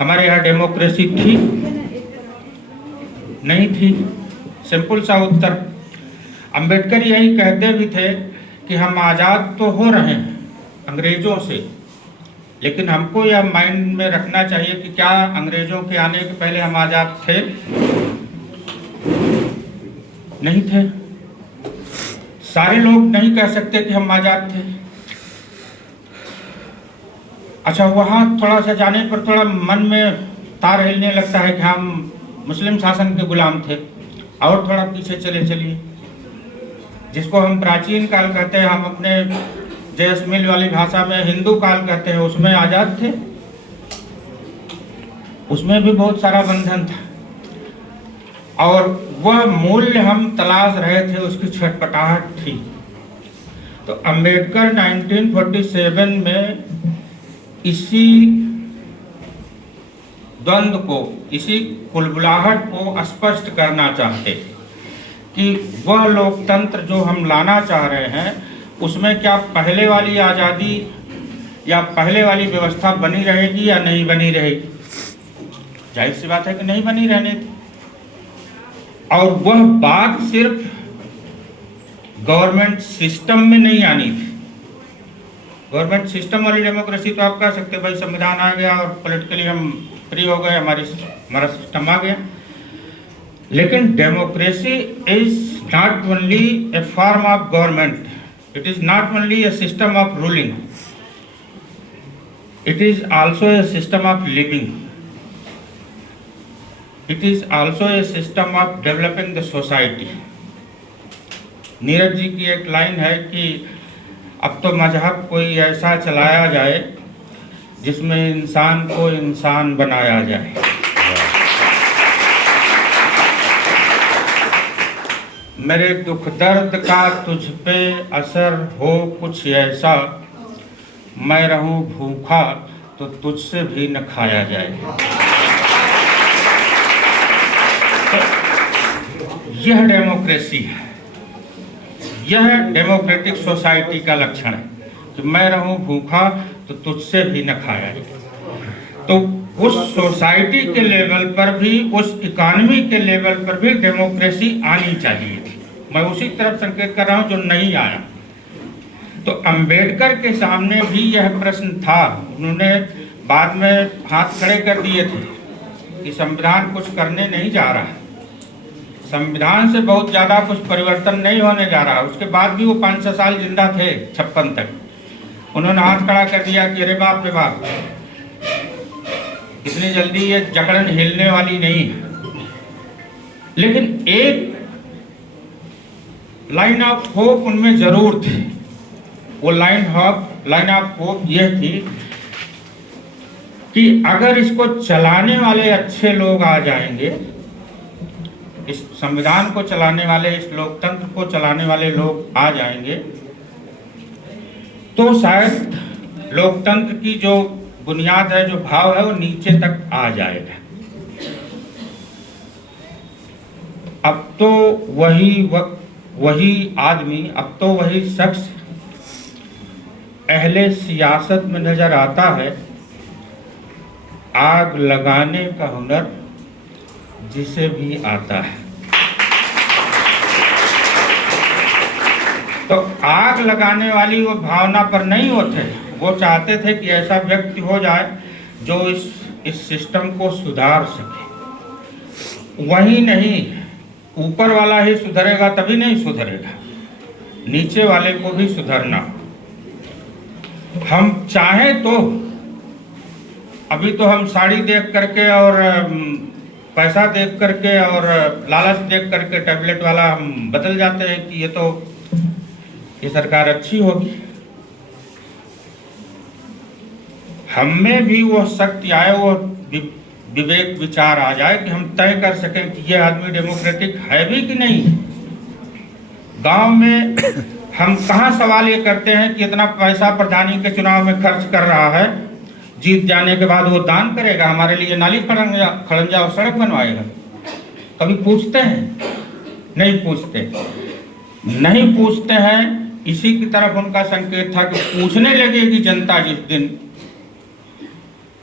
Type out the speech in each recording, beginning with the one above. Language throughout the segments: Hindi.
हमारे यहाँ डेमोक्रेसी थी? नहीं थी। सिंपल सा उत्तर। अंबेडकर यही कहते भी थे कि हम आज़ाद तो हो रहे हैं अंग्रेज़ों से, लेकिन हमको यह माइंड में रखना चाहिए कि क्या अंग्रेज़ों के आने के पहले हम आज़ाद थे? नहीं थे। सारे लोग नहीं कह सकते कि हम आज़ाद थे। अच्छा, वहाँ थोड़ा सा जाने पर थोड़ा मन में तार हिलने लगता है कि हम मुस्लिम शासन के गुलाम थे। और थोड़ा पीछे चले चलिए, जिसको हम प्राचीन काल कहते हैं, हम अपने जेएस मिल वाली भाषा में हिंदू काल कहते हैं, उसमें आज़ाद थे। उसमें भी बहुत सारा बंधन था और वह मूल्य हम तलाश रहे थे, उसकी छटपटाहट थी। तो अंबेडकर 1947 में इसी द्वंद्व को, इसी कुलबुलाहट को स्पष्ट करना चाहते थे कि वह लोकतंत्र जो हम लाना चाह रहे हैं उसमें क्या पहले वाली आज़ादी या पहले वाली व्यवस्था बनी रहेगी या नहीं बनी रहेगी। जाहिर सी बात है कि नहीं बनी रहने थी। और वह बात सिर्फ गवर्नमेंट सिस्टम में नहीं आनी थी। गवर्नमेंट सिस्टम वाली डेमोक्रेसी तो आप कह सकते भाई संविधान आ गया और पॉलिटिकली हम फ्री हो गए, हमारा सिस्टम आ गया। लेकिन democracy is not only a form of government, it is not only a system of ruling, it is also a system of living, it is also a system of developing the society. Neeraj ji की एक लाइन है कि अब तो मजहब कोई ऐसा चलाया जाए जिसमें इंसान को इंसान बनाया जाए। मेरे दुख दर्द का तुझ पे असर हो कुछ ऐसा, मैं रहूं भूखा तो तुझसे भी न खाया जाए। यह डेमोक्रेसी है, यह डेमोक्रेटिक सोसाइटी का लक्षण है कि मैं रहूं भूखा तो तुझसे भी न खाया जाए। तो उस सोसाइटी के लेवल पर भी, उस इकॉनमी के लेवल पर भी डेमोक्रेसी आनी चाहिए थी। मैं उसी तरफ संकेत कर रहा हूं जो नहीं आया। तो अंबेडकर के सामने भी यह प्रश्न था। उन्होंने बाद में हाथ खड़े कर दिए थे कि संविधान कुछ करने नहीं जा रहा है, संविधान से बहुत ज़्यादा कुछ परिवर्तन नहीं होने जा रहा। उसके बाद भी वो 500 साल जिंदा थे, 56 तक। उन्होंने हाथ खड़ा कर दिया कि अरे बाप रे बाप, इतनी जल्दी ये जकड़न हिलने वाली नहीं है। लेकिन एक लाइन ऑफ होप उनमें जरूर थी। वो लाइन ऑफ होप यह थी कि अगर इसको चलाने वाले अच्छे लोग आ जाएंगे, इस संविधान को चलाने वाले, इस लोकतंत्र को चलाने वाले लोग आ जाएंगे, तो शायद लोकतंत्र की जो बुनियाद है, जो भाव है, वो नीचे तक आ जाएगा। अब तो वही आदमी, अब तो वही शख्स अहले सियासत में नजर आता है। आग लगाने का हुनर जिसे भी आता है। तो आग लगाने वाली वो भावना पर नहीं होते, वो चाहते थे कि ऐसा व्यक्ति हो जाए जो इस सिस्टम को सुधार सके। वही नहीं, ऊपर वाला ही सुधरेगा तभी नहीं सुधरेगा, नीचे वाले को भी सुधरना। हम चाहें तो अभी तो हम साड़ी देख करके और पैसा देख करके और लालच देख करके टैबलेट वाला हम बदल जाते हैं कि ये सरकार अच्छी होगी। हम में भी वो शक्ति आए, वो विवेक विचार आ जाए कि हम तय कर सकें कि ये आदमी डेमोक्रेटिक है भी कि नहीं। गांव में हम कहाँ सवाल ये करते हैं कि इतना पैसा प्रधानी के चुनाव में खर्च कर रहा है, जीत जाने के बाद वो दान करेगा, हमारे लिए नाली खड़ंजा और सड़क बनवाएगा। कभी पूछते हैं? नहीं पूछते हैं। इसी की तरफ उनका संकेत था कि पूछने लगेगी जनता जिस दिन,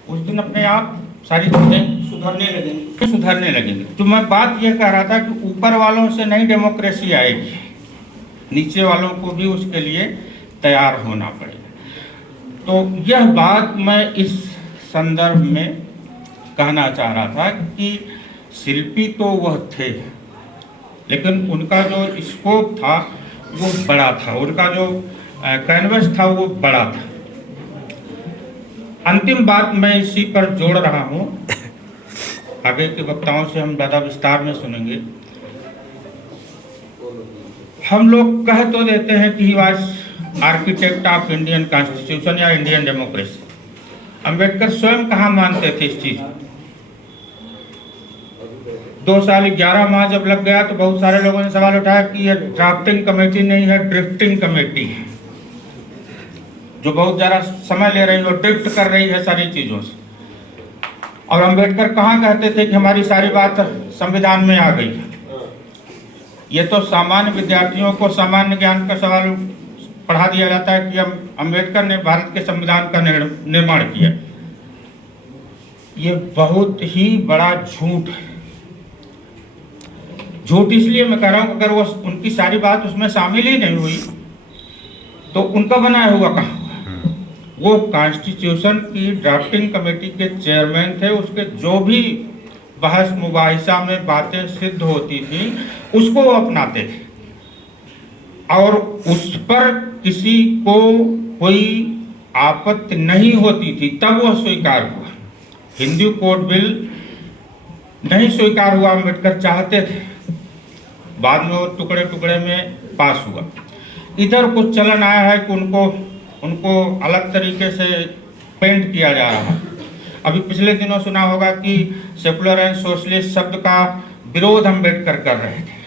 उस दिन अपने आप सारी चीजें सुधरने लगेंगी। तो मैं बात यह कह रहा था कि ऊपर वालों से नहीं डेमोक्रेसी आएगी, नीचे वालों को भी उसके लिए तैयार होना पड़ेगा। तो यह बात मैं इस संदर्भ में कहना चाह रहा था कि शिल्पी तो वह थे, लेकिन उनका जो स्कोप था वो बड़ा था, उनका जो कैनवस था वो बड़ा था। अंतिम बात मैं इसी पर जोड़ रहा हूँ, आगे के वक्ताओं से हम ज़्यादा विस्तार में सुनेंगे। हम लोग कह तो देते हैं कि he was architect of Indian constitution या इंडियन डेमोक्रेसी। अंबेडकर स्वयं कहाँ मानते थे इस चीज? 2 साल 11 माह जब लग गया तो बहुत सारे लोगों ने सवाल उठाया कि यह ड्राफ्टिंग कमेटी नहीं है, ड्रिफ्टिंग कमेटी है, जो बहुत ज़्यादा समय ले रही है और ड्रिफ्ट कर रही है सारी चीज़ों से। और अंबेडकर कहाँ कहते थे कि हमारी सारी बात संविधान में आ गई है। ये तो सामान्य विद्यार्थियों को सामान्य ज्ञान का सवाल पढ़ा दिया जाता है कि अंबेडकर ने भारत के संविधान का निर्माण किया। ये बहुत ही बड़ा झूठ है। झूठ इसलिए मैं कह रहा हूँ, अगर वो उनकी सारी बात उसमें शामिल ही नहीं हुई तो उनका बनाया हुआ कहाँ? वो कॉन्स्टिट्यूशन की ड्राफ्टिंग कमेटी के चेयरमैन थे, उसके जो भी बहस मुबाहिसा में बातें सिद्ध होती थी उसको वो अपनाते थे और उस पर किसी को कोई आपत्ति नहीं होती थी, तब वह स्वीकार हुआ। हिंदू कोड बिल नहीं स्वीकार हुआ, अम्बेडकर चाहते थे, बाद में वो टुकड़े टुकड़े में पास हुआ। इधर कुछ चलन आया है कि उनको अलग तरीके से पेंट किया जा रहा है। अभी पिछले दिनों सुना होगा कि सेकुलर एंड सोशलिस्ट शब्द का विरोध अम्बेडकर कर रहे थे,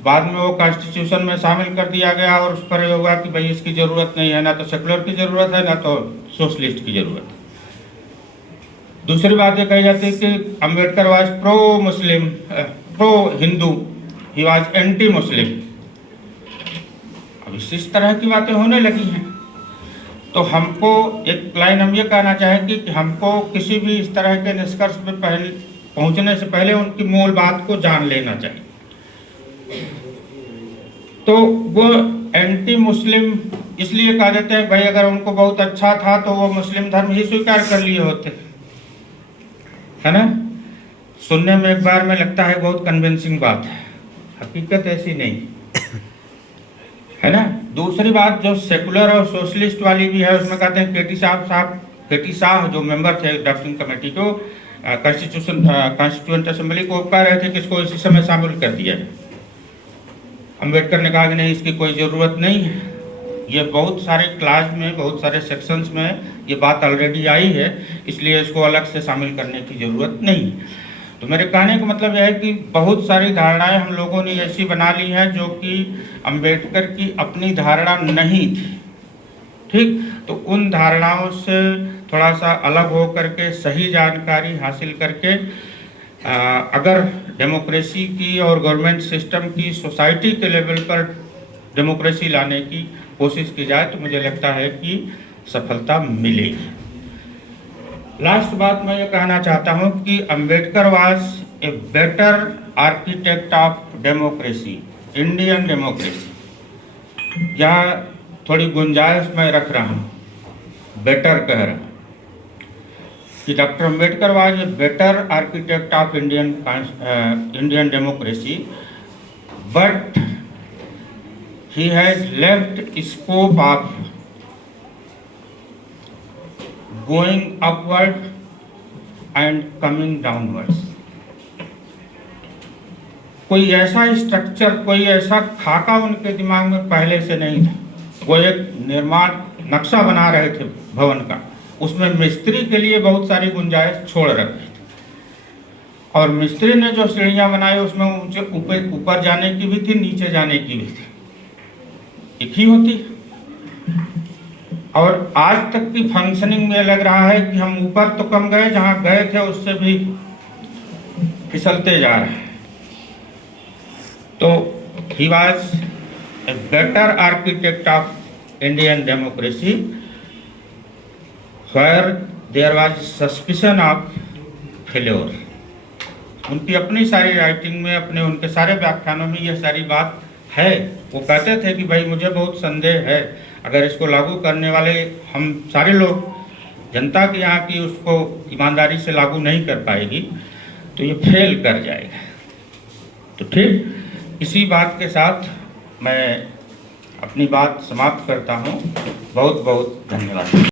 बाद में वो कॉन्स्टिट्यूशन में शामिल कर दिया गया और उस पर यह हुआ कि भाई इसकी जरूरत नहीं है, ना तो सेकुलर की जरूरत है ना तो सोशलिस्ट की जरूरत है। दूसरी बात ये कही जाती है कि Ambedkar was pro Muslim, pro Hindu, he was anti Muslim. अब इस तरह की बातें होने लगी हैं। तो हमको एक लाइन हम ये कहना चाहेंगे कि हमको किसी भी इस तरह के निष्कर्ष पे पहुंचने से पहले उनकी मूल बात को जान लेना चाहिए। तो वो एंटी मुस्लिम इसलिए कह देते हैं, भाई अगर उनको बहुत अच्छा था तो वो मुस्लिम धर्म ही स्वीकार कर लिए होते, है ना। सुनने में एक बार में लगता है बहुत कन्विंसिंग बात है, हकीकत ऐसी नहीं है ना। दूसरी बात जो सेकुलर और सोशलिस्ट वाली भी है, उसमें कहते हैं केटी शाह जो मेंबर थे ड्राफ्टिंग कमेटी को, कॉन्स्टिट्यूएंट असेंबली को कह रहे थे कि इसको इसी समय शामिल कर दिया जाए। अम्बेडकर ने कहा कि नहीं, इसकी कोई ज़रूरत नहीं है, ये बहुत सारे क्लास में, बहुत सारे सेक्शंस में ये बात ऑलरेडी आई है, इसलिए इसको अलग से शामिल करने की ज़रूरत नहीं। तो मेरे कहने का मतलब यह है कि बहुत सारी धारणाएं हम लोगों ने ऐसी बना ली हैं जो कि अम्बेडकर की अपनी धारणा नहीं थी, ठीक। तो उन धारणाओं से थोड़ा सा अलग हो करके सही जानकारी हासिल करके अगर डेमोक्रेसी की और गवर्नमेंट सिस्टम की सोसाइटी के लेवल पर डेमोक्रेसी लाने की कोशिश की जाए तो मुझे लगता है कि सफलता मिलेगी। लास्ट बात मैं ये कहना चाहता हूँ कि Ambedkar was a better architect of democracy, Indian democracy. यहाँ थोड़ी गुंजाइश मैं रख रहा हूँ, बेटर कह रहा हूँ कि doctor Ambedkar was a better architect of Indian democracy, but he has left scope of going upward and coming downwards। कोई ऐसा स्ट्रक्चर, कोई ऐसा खाका उनके दिमाग में पहले से नहीं था। वो एक निर्माण नक्शा बना रहे थे भवन का, उसमें मिस्त्री के लिए बहुत सारी गुंजाइश छोड़ रखी थी और मिस्त्री ने जो सीढ़ियाँ बनाई उसमें ऊपर जाने की भी थी, नीचे जाने की भी थी, एक ही होती। और आज तक की फंक्शनिंग में लग रहा है कि हम ऊपर तो कम गए, जहां गए थे उससे भी फिसलते जा रहे हैं। तो he was a better architect of Indian democracy, where there was suspicion of failure. उनकी अपनी सारी राइटिंग में, अपने उनके सारे व्याख्यानों में ये सारी बात है। वो कहते थे कि भाई मुझे बहुत संदेह है, अगर इसको लागू करने वाले हम सारे लोग, जनता की यहाँ की उसको ईमानदारी से लागू नहीं कर पाएगी तो ये फेल कर जाएगा। तो ठीक इसी बात के साथ मैं अपनी बात समाप्त करता हूँ। बहुत बहुत धन्यवाद।